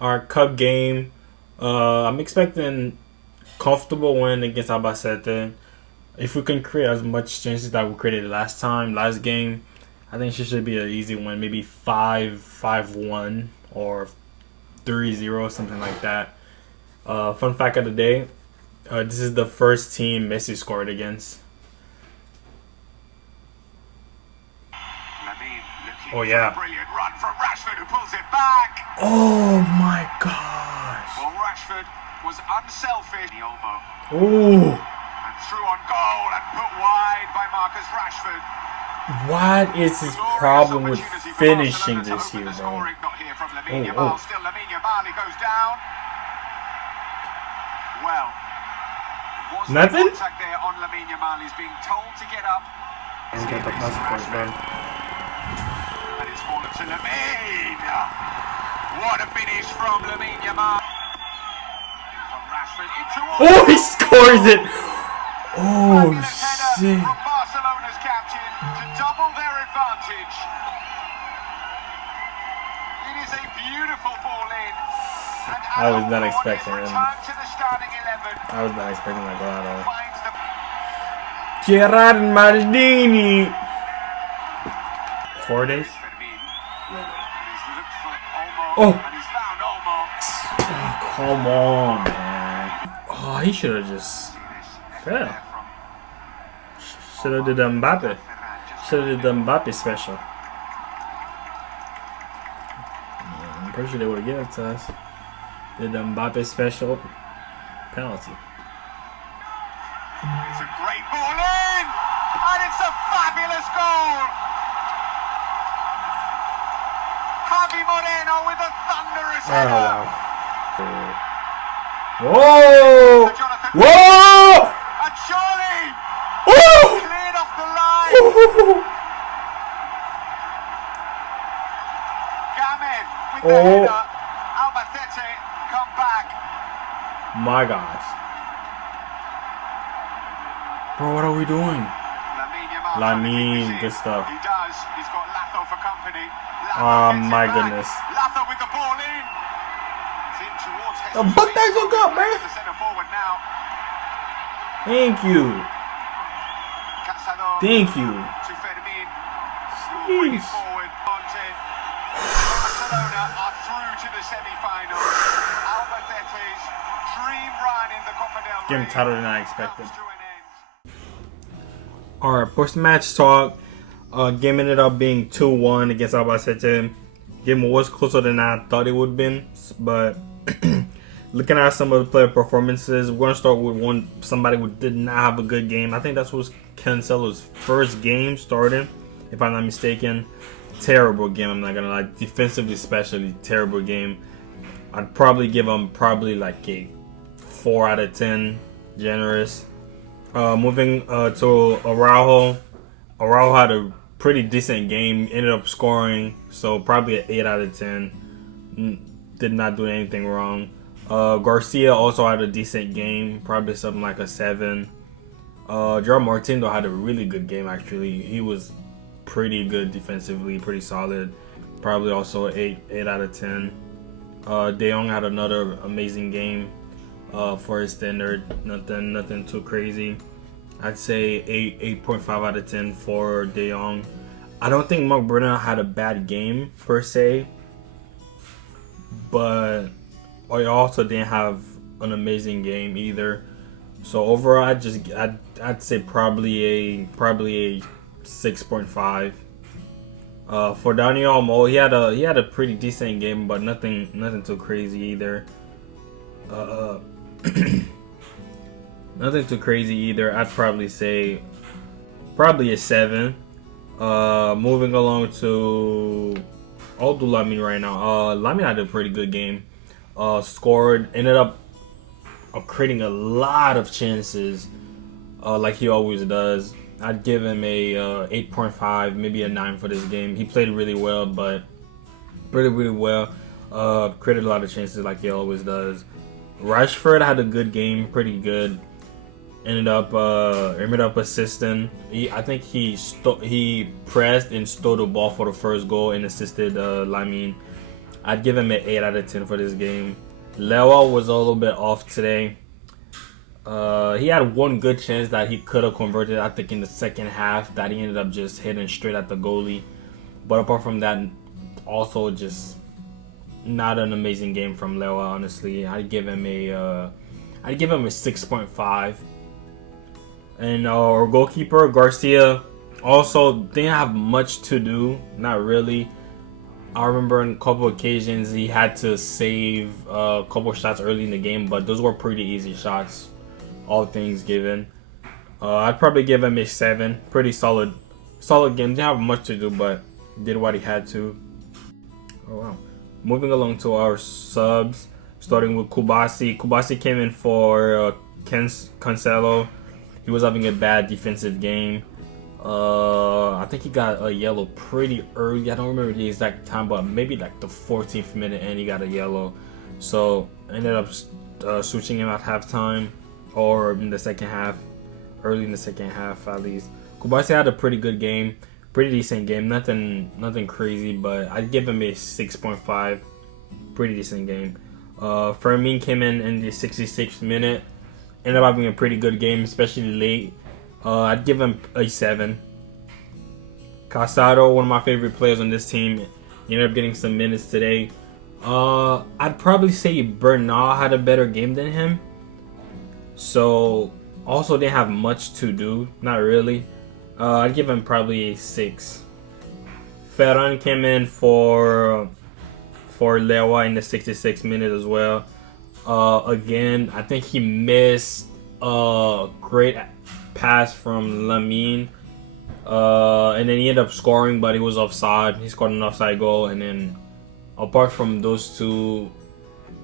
our cup game. I'm expecting comfortable win against Albacete. If we can create as much chances that we created last game, I think it should be an easy win. Maybe 5-1 or 3-0, something like that. Fun fact of the day: this is the first team Messi scored against. Oh yeah. Brilliant run from Rashford, who pulls it back. Oh my gosh. Well, Rashford was unselfish. Ooh. And through on goal and put wide by Marcus Rashford. What is his problem with finishing this year, bro? Not here from Lamine Yamal. Still Lamine Yamal, he goes down. Well, was nothing? Contact there on Lamine Yamal. He's being told to get up. And get the passport, bro. And it's fallen to Lamine. What a finish from Lamine Yamal. From Rashford into Oh, he scores it! Oh, shit. From Barcelona's captain to double their advantage. It is a beautiful ball in. I was not expecting him. To the starting 11. I was not expecting that goal at all. Gerard Maldini. 4 days? Oh! Oh, come on, man. Oh, he should have just fell. Should have did the Mbappe. Should have did the Mbappe special. Yeah, I'm pretty sure they would have given it to us. Did the Mbappe special penalty. It's a great ball in! And it's a fabulous goal! Javi Moreno with a thunderous header. Whoa! Whoa! And Charlie Whoa! cleared off the line. Gamed with the header. Albacete come back. My gosh. Bro, what are we doing? Lamine, good stuff. He does. He's got Latho for company. Oh my goodness. Latho with the ball in. It's in towards The buck that look up, man. the centre forward now. Thank you. Cazador Thank you. to Fermin. Jeez. Forward. Barcelona are through to the semi-final. Albacete's dream run in the Copa del Rey. Game tighter than I expected. comes to an end. Alright, post-match talk. Game ended up being 2-1 against Albacete. Game was closer than I thought it would have been, but looking at some of the player performances, we're going to start with somebody who did not have a good game. I think that was Cancelo's first game starting, if I'm not mistaken. Terrible game, I'm not going to lie. Defensively especially, terrible game. I'd probably give him like a 4 out of 10, generous. Moving to Araujo. Araujo had a pretty decent game, ended up scoring, so probably an 8 out of 10. Did not do anything wrong. Garcia also had a decent game, probably something like a 7. Gerard Martin though had a really good game actually. He was pretty good defensively, pretty solid. Probably also 8 out of 10. De Jong had another amazing game for his standard. Nothing too crazy. I'd say 8.5 out of 10 for De Jong. I don't think Mark Brenner had a bad game per se, but I also didn't have an amazing game either. So overall, I'd say probably a 6.5. For Daniel Olmo, he had a pretty decent game, but nothing too crazy either. Nothing too crazy either. I'd probably say a 7. Moving along to I'll do Lamine right now. Lamine had a pretty good game. Ended up creating a lot of chances, like he always does. I'd give him a 8.5, maybe a 9 for this game. He played really well, but really well. Created a lot of chances like he always does. Rashford had a good game, pretty good. Ended up assisting. I think he pressed and stole the ball for the first goal and assisted Lamine. I'd give him an 8 out of 10 for this game. Lewa was a little bit off today. He had one good chance that he could have converted, I think, in the second half, that he ended up just hitting straight at the goalie. But apart from that, also just not an amazing game from Lewa, honestly. I'd give him a 6.5. And our goalkeeper, Garcia, also didn't have much to do, not really. I remember on a couple occasions he had to save a couple shots early in the game, but those were pretty easy shots, all things given. I'd probably give him a 7. Pretty solid game. Didn't have much to do, but did what he had to. Oh wow. Moving along to our subs, starting with Kubasi. Kubasi came in for Cancelo. He was having a bad defensive game. I think he got a yellow pretty early. I don't remember the exact time, but maybe like the 14th minute, and he got a yellow. So ended up switching him at halftime, or in the second half, early in the second half at least. Kubasi had a pretty good game, pretty decent game. Nothing crazy, but I'd give him a 6.5. Pretty decent game. Fermin came in the 66th minute. Ended up having a pretty good game, especially late. I'd give him a 7. Casado, one of my favorite players on this team, ended up getting some minutes today. I'd probably say Bernal had a better game than him. So, also didn't have much to do, not really. I'd give him probably a 6. Ferran came in for Lewa in the 66th minute as well. Again, I think he missed a great pass from Lamine, and then he ended up scoring, but he was offside. He scored an offside goal, and then apart from those two,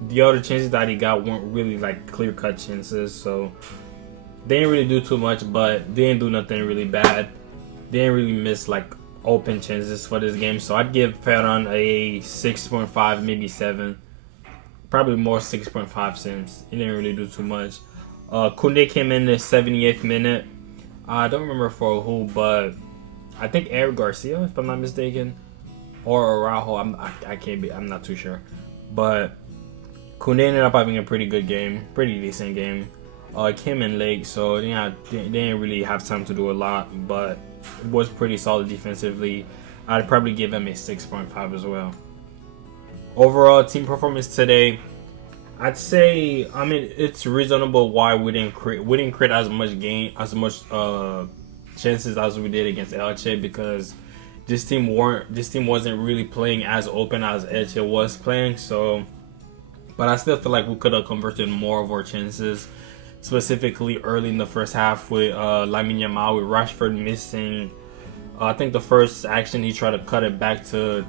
the other chances that he got weren't really like clear-cut chances, so they didn't really do too much, but they didn't do nothing really bad. They didn't really miss like open chances for this game, so I'd give Ferran a 6.5, maybe 7. Probably more 6.5 since he didn't really do too much. Koundé came in the 78th minute. I don't remember for who, but I think Eric Garcia, if I'm not mistaken, or Araujo. I'm not too sure. But Koundé ended up having a pretty good game, pretty decent game. Came in late, so they didn't really have time to do a lot, but it was pretty solid defensively. I'd probably give him a 6.5 as well. Overall team performance today, I'd say, I mean, it's reasonable why we didn't create as much chances as we did against Elche, because this team wasn't really playing as open as Elche was playing. So, but I still feel like we could have converted more of our chances, specifically early in the first half with Lamine Yamal, with Rashford missing. I think the first action he tried to cut it back to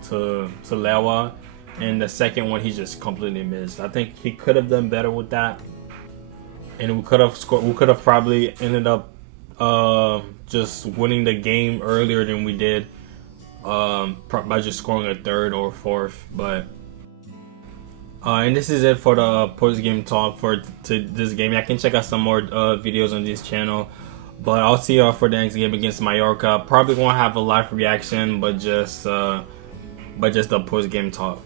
Lewa. And the second one, he just completely missed. I think he could have done better with that, and we could have scored. We could have probably ended up just winning the game earlier than we did by just scoring a third or fourth. But and this is it for the post-game talk to this game. I can check out some more videos on this channel, but I'll see y'all for the next game against Mallorca. Probably won't have a live reaction, but just a post-game talk.